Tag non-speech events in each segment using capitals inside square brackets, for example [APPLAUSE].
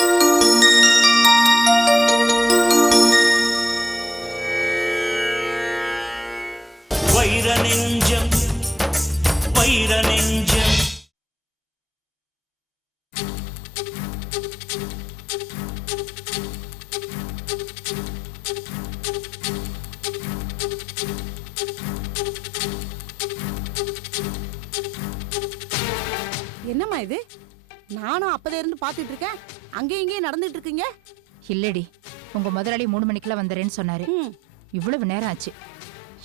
うん。இருக்கேன் அங்கேயும் இங்கேயும் நடந்துட்டு இருக்கீங்க? இல்லடி. உங்க முதலாளி மூணு மணிக்கெல்லாம் வந்துறேன்னு சொன்னாரு. ம். இவ்வளவு நேரம் ஆச்சு.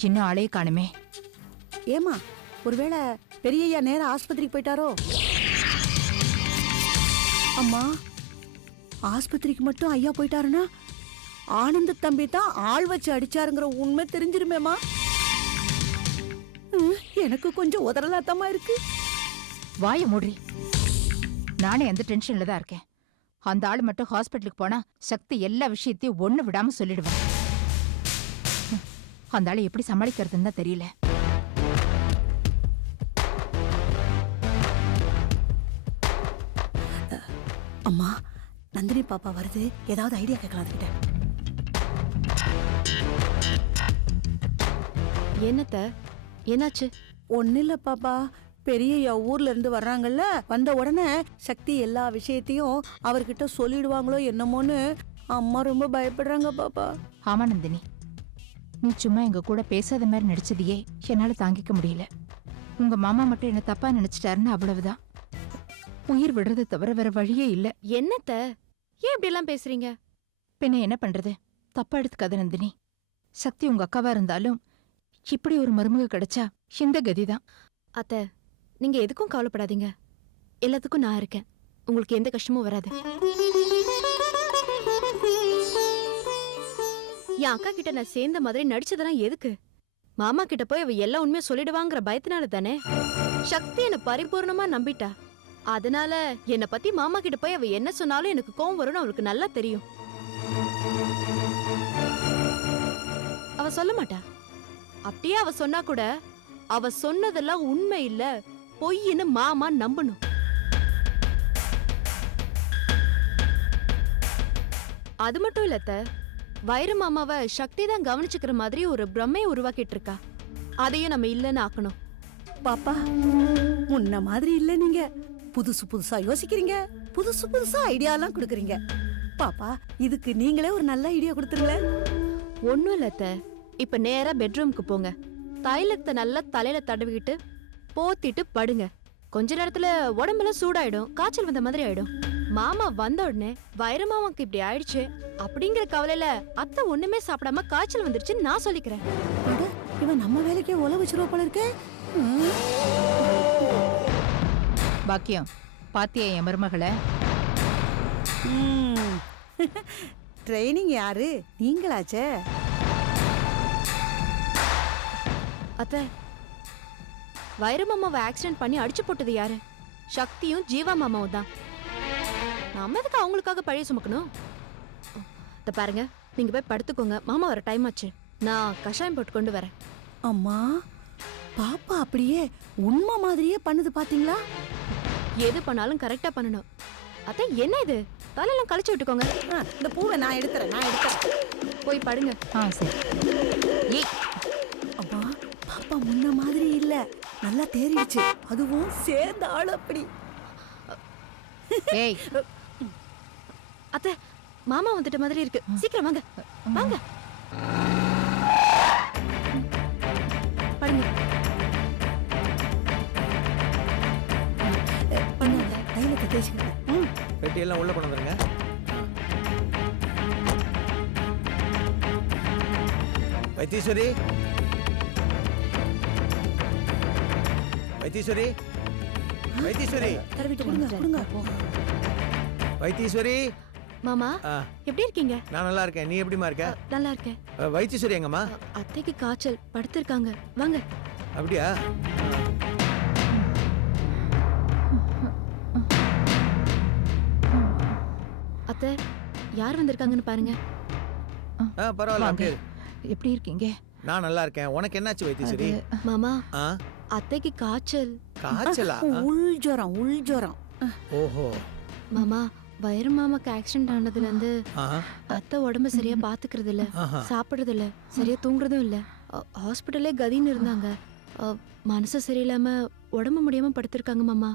இன்னும் ஆளையே காணுமே. ஏமா ஒருவேளை பெரியய்யா நேரா ஆஸ்பத்திரிக்கு போயிட்டாரோ? அம்மா ஆஸ்பத்திரிக்கு மட்டும் ஐயா போயிட்டாருன்னா ஆனந்த தம்பி தான் ஆள் வச்சு அடிச்சாருங்கிற உண்மை தெரிஞ்சிருமேம்மா. ம், எனக்கு கொஞ்சம் உதறலாத்தமா இருக்கு. வாய மூடி நானே அந்த டென்ஷன்ல தான் இருக்கேன். அந்த ஆள் மட்டும் ஹாஸ்பிட்டலுக்கு போனா சக்தி எல்லா விஷயத்தையும் ஒண்ணு விடாம சொல்லிடுவான். அந்த ஆளை எப்படி சமாளிக்கிறதுன்னு தான் தெரியல. அம்மா நந்தினி பாப்பா வருது. ஏதாவது ஐடியா கேட்கலாம் அதுகிட்ட என்னத்த? என்னாச்சு? ஒன்னும் இல்ல பாப்பா. பெரியய்யா ஊர்ல இருந்து வர்றாங்கல்ல வந்த உடனே சக்தி எல்லா விஷயத்தையும் அவர்கிட்ட சொல்லிடுவாங்களோ என்னமோன்னு அம்மா ரொம்ப பயப்படுறாங்க பாப்பா. ஆமா நந்தினி நீ சும்மா எங்க கூட பேசாத மாதிரி நடிச்சதையே என்னால தாங்கிக்க முடியல. உங்க மாமா மட்டும் என்ன தப்பா நினைச்சிட்டாருன்னு அவ்வளவுதான். உயிர் விடுறது தவிர வேற வழியே இல்ல. என்னத்த? ஏன் இப்படி எல்லாம் பேசுறீங்க? பின்ன என்ன பண்றது? தப்பா எடுத்துக்காத நந்தினி. சக்தி உங்க அக்காவா இருந்தாலும் இப்படி ஒரு மருமக கிடைச்சா இந்த கதிதான். அத்த நீங்க எதுக்கும் கவலைப்படாதீங்க. எல்லாத்துக்கும் நான் இருக்கேன். உங்களுக்கு எந்த கஷ்டமும் வராது. என் அக்கா கிட்ட நான் சேர்ந்த மாதிரி நடிச்சதெல்லாம் எதுக்கு? மாமா கிட்ட போய் அவ எல்லா உண்மையும் சொல்லிடுவாங்கிற பயத்தினால தானே? சக்தி என்ன பரிபூர்ணமா நம்பிட்டா. அதனால என்ன பத்தி மாமா கிட்ட போய் அவ என்ன சொன்னாலும் எனக்கு கோவம் வரும்னு அவளுக்கு நல்லா தெரியும். அவ சொல்ல மாட்டா. அப்படியே அவ சொன்னா கூட அவ சொன்னதெல்லாம் உண்மை இல்ல. பொய்ன்னு மாமா நம்பணும். அது மட்டும் இல்ல அத்தை. வைர மாமாவை சக்தி தான் கவனிச்சுக்கிற மாதிரி ஒரு பிரம்மையை உருவாக்கிட்டு இருக்கா அதையும் நம்ம இல்லைன்னு ஆக்கணும். பாப்பா முன்ன மாதிரி இல்ல நீங்க. புதுசு புதுசா யோசிக்கிறீங்க. புதுசு புதுசா ஐடியாலாம் கொடுக்குறீங்க. பாப்பா இதுக்கு நீங்களே ஒரு நல்ல ஐடியா கொடுத்துருங்களேன். ஒண்ணும் இல்ல அத்தை. இப்ப நேரா பெட்ரூம்க்கு போங்க. தைலத்தை நல்லா தலையில தடவிக்கிட்டு போத்திட்டு படுங்க. கொஞ்ச நேரத்துல உடம்பெல்லாம் சூடாயிடும். காய்ச்சல் வந்த மாதிரி ஆயிடும். மாமா வந்த உடனே வைர மாமாக்கு இப்படி ஆயிடுச்சு. அப்படிங்கிற கவலையில அத்தை ஒண்ணுமே சாப்பிடாம காய்ச்சல் வந்துருச்சுன்னு நான் சொல்லிக்கிறேன். அட, இவன் நம்ம வேலைக்கே உல வச்சிருவா போல இருக்கே. பாக்கியம் பாத்தியா என் மருமகளை? ம். [LAUGHS] ட்ரைனிங் யாரு? நீங்களாச்சே. அத்தை வைர மாமாவை ஆக்சிடென்ட் பண்ணி அடிச்சு போட்டது யாரு? சக்தியும் ஜீவா மாமாவும் தான். நம்ம எதுக்கு அவங்களுக்காக பழைய சுமக்கணும்? இத பாருங்க நீங்க போய் படுத்துக்கோங்க. மாமா வர டைம் ஆச்சு. நான் கஷாயம் போட்டு கொண்டு வரேன். அம்மா பாப்பா அப்படியே உண்மை மாதிரியே பண்ணுது பாத்தீங்களா? எது பண்ணாலும் கரெக்டா பண்ணணும். அத்தை என்ன இது? தலையெல்லாம் கழிச்சு விட்டுக்கோங்க. இந்த பூவை நான் எடுத்துறேன் நான் எடுத்துறேன். போய் படுங்க. ஆ சரி. ஏய் பாப்பா முன்ன மாதிரி இல்ல. நல்லா தேறிடுச்சு. அதுவும் சேர்ந்த ஆள் அப்படி. ஏய். அத்தை மாமா வந்துட்ட மாதிரி இருக்கு. சீக்கிரம் வாங்க. வாங்க. படுங்க. இந்தாங்க, தைலத்தை தேய்ச்சிக்கங்க ம். பெட்டியெல்லாம் உள்ள கொண்டு வந்துருங்க. வைத்தீஸ்வரி. வைத்தீஸ்வரி. வைத்தீஸ்வரி. தடவிட்டு கொடுங்க. கொடுங்க. வைத்தீஸ்வரி. மாமா ஆ, எப்படி இருக்கீங்க? நான் நல்லா இருக்கேன். நீ எப்படிமா இருக்க? நல்லா இருக்கேன். அ, வைத்தீஸ்வரி எங்கம்மா? அ- அத்தைக்கு காய்ச்சல் படுத்திருக்காங்க. வாங்க. அப்படியா? அத்தை யார் வந்திருக்காங்கன்னு பாருங்க. ஆ பரவாயில்ல வாங்க. அப்படியே எப்படி இருக்கீங்க? நான் நல்லா இருக்கேன். உனக்கு என்னாச்சு வைத்தீஸ்வரி? மாமா ஆ? அத்தைக்கு காய்ச்சல். காய்ச்சலா? உள் ஜுரம் உள் ஜுரம். ஓஹோ. மாமா வயிறு மாமாக்கு ஆக்சிடென்ட் ஆனதுல இருந்து அத்தை உடம்ப சரியா பாத்துக்கிறது இல்ல. சாப்பிடுறது இல்ல சரியா தூங்குறதும் இல்ல. ஹாஸ்பிட்டல்லே கதின்னு இருந்தாங்க. மனசு சரியில்லாம உடம்பு முடியாம படுத்திருக்காங்க மாமா.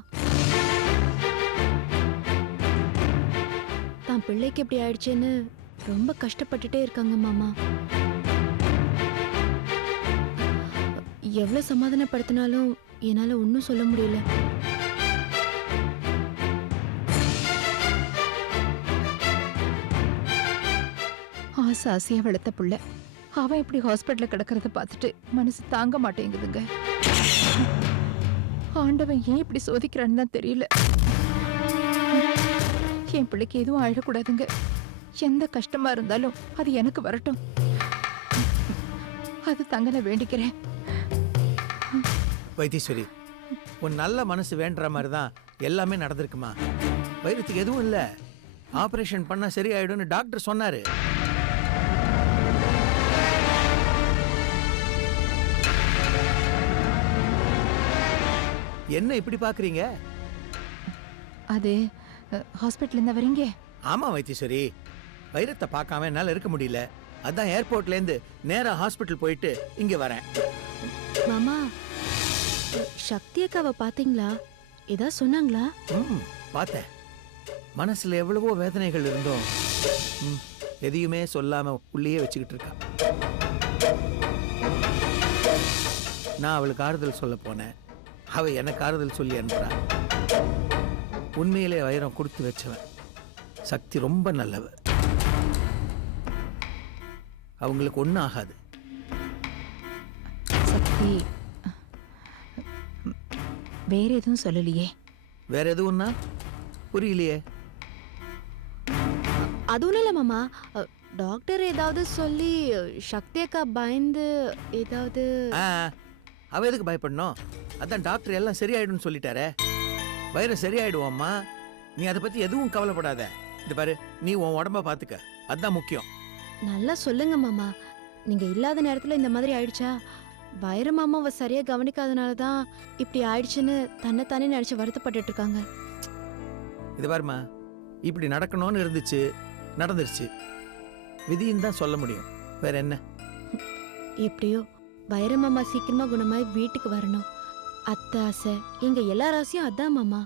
தான் பிள்ளைக்கு இப்படி ஆயிடுச்சேன்னு ரொம்ப கஷ்டப்பட்டுட்டே இருக்காங்க மாமா. எவ்வளோ சமாதானப்படுத்தினாலும் என்னால் ஒன்றும் சொல்ல முடியல. ஆசை ஆசையாக வளர்த்த பிள்ளை. அவன் இப்படி ஹாஸ்பிட்டலில் கிடக்கிறத பார்த்துட்டு மனசு தாங்க மாட்டேங்குதுங்க. ஆண்டவன் ஏன் இப்படி சோதிக்கிறான்னு தான் தெரியல. என் பிள்ளைக்கு எதுவும் ஆயிடக்கூடாதுங்க எந்த கஷ்டமா இருந்தாலும் அது எனக்கு வரட்டும். அது தங்கனை வேண்டிக்கிறேன். வைத்தீஸ்வரி உன் நல்ல மனசு வேண்டுற மாதிரி தான் எல்லாமே நடந்திருக்குமா? வைரத்துக்கு எதுவும் இல்லை. ஆபரேஷன் பண்ணா சரியாயிடும்னு டாக்டர் சொன்னாரு. என்ன இப்படி பாக்குறீங்க? அது ஹாஸ்பிட்டல் இருந்தா வரீங்க. ஆமா வைத்தீஸ்வரி. வைரத்தை பார்க்காம என்னால இருக்க முடியல. அதான் ஏர்போர்ட்ல இருந்து நேரா ஹாஸ்பிட்டல் போயிட்டு இங்க வரேன். மாமா சக்தி அக்காவை பாத்தீங்களா ஏதாவது சொன்னாங்களா? ம் பார்த்தேன். மனசுல எவ்வளவோ வேதனைகள் இருந்தோம். ம், எதையுமே சொல்லாம உள்ளேயே வச்சுக்கிட்டு இருக்கா நான் அவளுக்கு ஆறுதல் சொல்ல போனேன். அவ எனக்கு ஆறுதல் சொல்லி அனுப்புறா. உண்மையிலே வைரம் கொடுத்து வச்சவன். சக்தி ரொம்ப நல்லவ. அவங்களுக்கு ஒன்றும் ஆகாது. சக்தி வேற எதுவும் சொல்லலையே. வேற எதுவும்னா புரியலையே. அது ஒன்றும் இல்லை மாமா. டாக்டர் ஏதாவது சொல்லி சக்தி அக்கா பயந்து ஏதாவது ஆ அவ எதுக்கு பயப்படணும்? அதான் டாக்டர் எல்லாம் சரியாயிடும்னு சொல்லிட்டாரே. வைரம் சரியாயிடுவோம்மா. நீ அதை பத்தி எதுவும் கவலைப்படாத. இந்த பாரு நீ உன் உடம்ப பாத்துக்க. அதான் முக்கியம். நல்லா சொல்லுங்க மாமா. நீங்க இல்லாத நேரத்துல இந்த மாதிரி ஆயிடுச்சா? வைர மாமாவை சரியா கவனிக்காதனால தான் இப்படி ஆயிடுச்சுன்னு தன்னைத்தானே நினைச்சு வருத்தப்பட்டுட்டு இருக்காங்க இது பாருமா இப்படி நடக்கணும்னு இருந்துச்சு நடந்துருச்சு. விதின்னு தான் சொல்ல முடியும். வேற என்ன? எப்படியோ வைர மாமா சீக்கிரமா குணமாய் வீட்டுக்கு வரணும். அத்தை ஆசை எங்க எல்லார் ஆசையும் அதான் மாமா.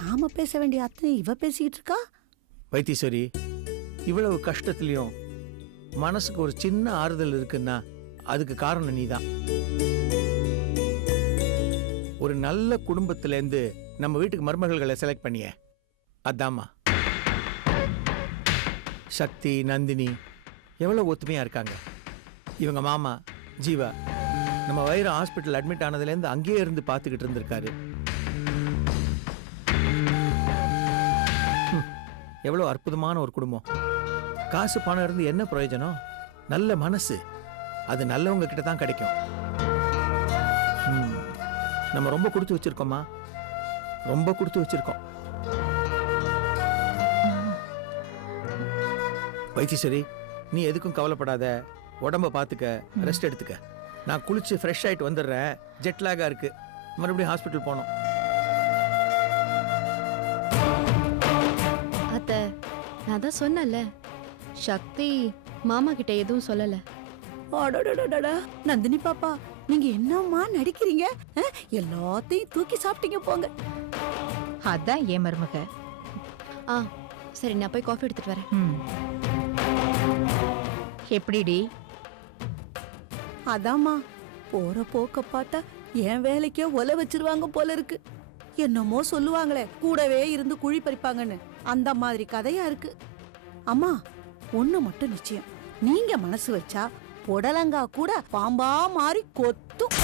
நாம பேச வேண்டிய அத்தனை இவ பேசிக்கிட்டு இருக்கா? வைத்தீஸ்வரி இவ்வளவு கஷ்டத்துலயும் மனசுக்கு ஒரு சின்ன ஆறுதல் இருக்குன்னா அதுக்கு காரணம் நீதான். ஒரு நல்ல குடும்பத்திலேருந்து நம்ம வீட்டுக்கு மருமகள்களை செலக்ட் பண்ணிய. அதாம்மா. சக்தி நந்தினி எவ்வளோ ஒத்துமையாக இருக்காங்க. இவங்க மாமா ஜீவா நம்ம வயிறு ஹாஸ்பிட்டல் அட்மிட் ஆனதுலேருந்து அங்கேயே இருந்து பார்த்துக்கிட்டு இருந்திருக்காரு. எவ்வளோ அற்புதமான ஒரு குடும்பம். காசு பணம் இருந்து என்ன பிரயோஜனம்? நல்ல மனசு. அது நல்லவங்க கிட்ட தான் கிடைக்கும். ம், நம்ம ரொம்ப கொடுத்து வச்சிருக்கோமா ரொம்ப கொடுத்து வச்சிருக்கோம். வைத்தீஸ்வரி நீ எதுக்கும் கவலைப்படாத. உடம்ப பார்த்துக்க ரெஸ்ட் எடுத்துக்க. நான் குளிச்சு ஃப்ரெஷ் ஆயிட்டு வந்துடுறேன். ஜெட் லாகா இருக்கு. மறுபடியும் ஹாஸ்பிட்டல் போகணும். அத்தை நான் தான் சொன்னேன்ல. சக்தி மாமா கிட்ட எதுவும் சொல்லல. அடடடடடா. நந்தினி பாப்பா நீங்க என்னம்மா நடிக்கிறீங்க? எல்லாத்தையும் தூக்கி சாப்பிட்டீங்க போங்க. அதான் ஏன் மருமக? ஆ சரி நான் போய் காஃபி எடுத்துட்டு வரேன். ம். எப்படிடி? அதாம்மா போற போக்க பார்த்தா என் வேலைக்கே ஒலை வச்சிருவாங்க போல இருக்கு. என்னமோ சொல்லுவாங்களே கூடவே இருந்து குழி பறிப்பாங்கன்னு. அந்த மாதிரி கதையா இருக்கு. அம்மா ஒண்ணு மட்டும் நிச்சயம். நீங்க மனசு வச்சா புடலங்கா கூட பாம்பா மாறி கொத்தும்.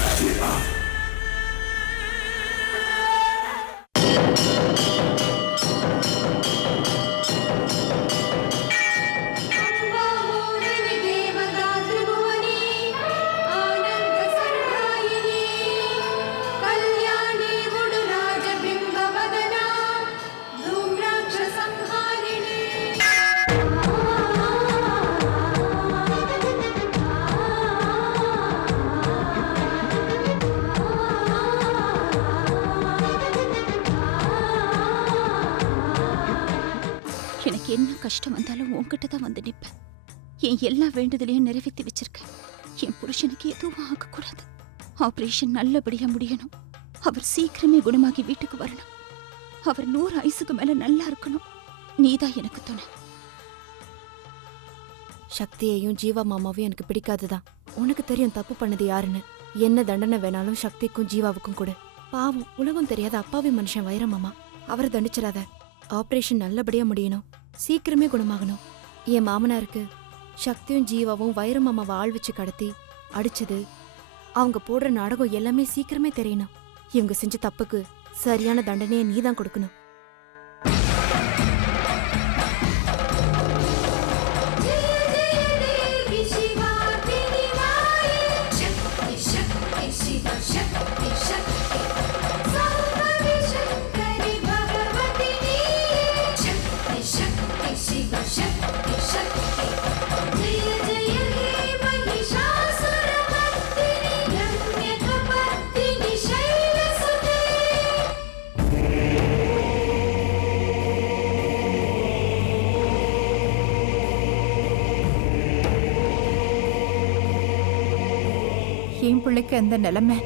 கஷ்டம் வந்தாலும் உன்கிட்ட தான் வந்து நிற்பேன். என் எல்லா வேண்டுதலையும் நிறைவேற்றி வச்சிருக்கேன். என் புருஷனுக்கு எதுவும் ஆகக்கூடாது. ஆப்ரேஷன் நல்லபடியா முடியணும். அவர் சீக்கிரமே குணமாகி வீட்டுக்கு வரணும். அவர் நூறு ஐசுக்கு மேல நல்லா இருக்கணும். நீதான் எனக்கு துணை. சக்தியையும் ஜீவா மாமாவையும் எனக்கு பிடிக்காதுதான். உனக்கு தெரியும் தப்பு பண்ணது யாருன்னு. என்ன தண்டனை வேணாலும் சக்திக்கும் ஜீவாவுக்கும் கூட. பாவம் உலகம் தெரியாத அப்பாவி மனுஷன் வைரமாமா. அவரை தண்டிச்சிடாத. ஆப்ரேஷன் நல்லபடியா முடியணும். சீக்கிரமே குணமாகணும். என் மாமனாருக்கு சக்தியும் ஜீவாவும் வைர மாமாவை ஆள் வச்சு கடத்தி அடிச்சது. அவங்க போடுற நாடகம் எல்லாமே சீக்கிரமே தெரியணும். இவங்க செஞ்ச தப்புக்கு சரியான தண்டனையை நீதான் கொடுக்கணும். என் பிள்ளைக்கு அந்த நிலைமை?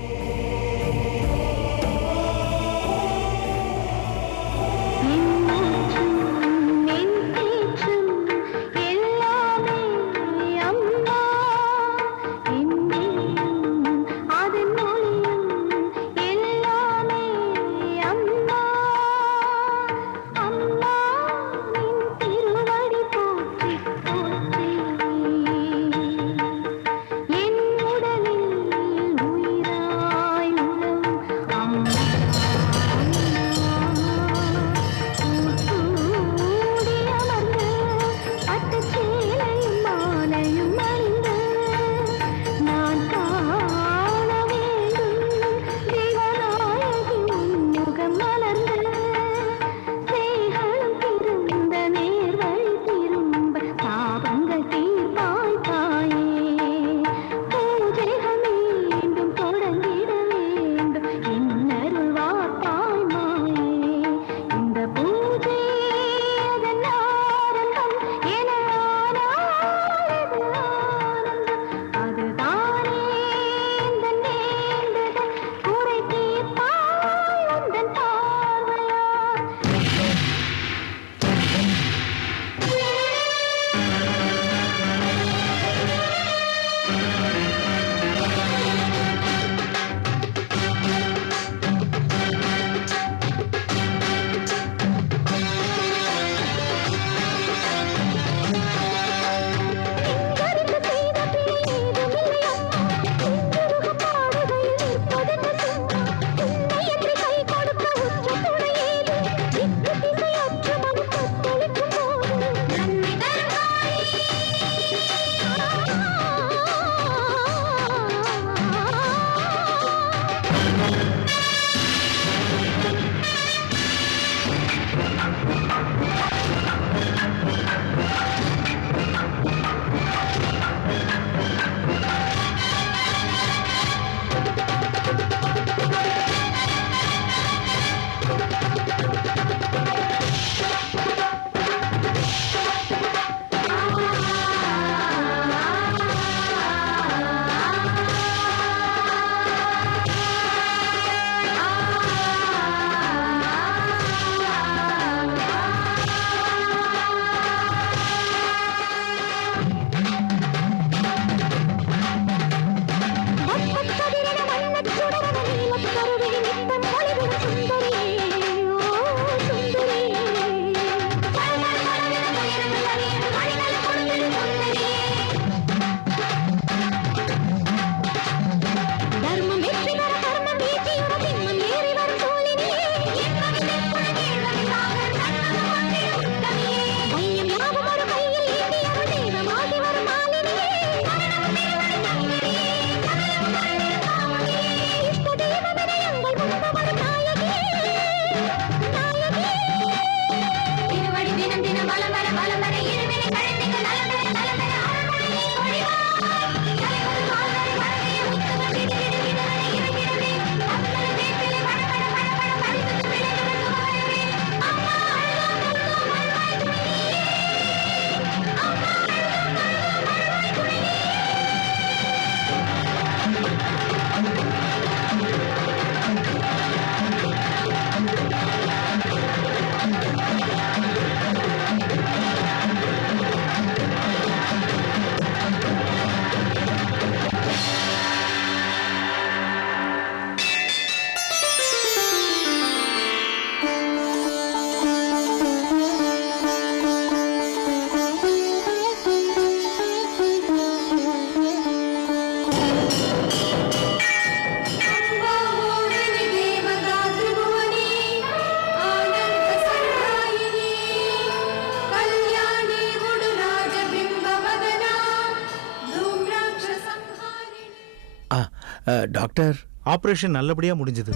டாக்டர். ஆபரேஷன் நல்லபடியா முடிஞ்சது.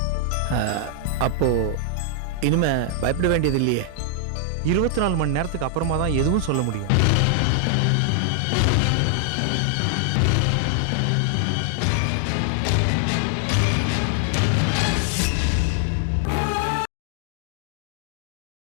அஹ், அப்போ இனிமே பயப்பட வேண்டியது இல்லையே இருபத்தி நாலு மணி நேரத்துக்கு அப்புறமா தான் எதுவும் சொல்ல முடியும்.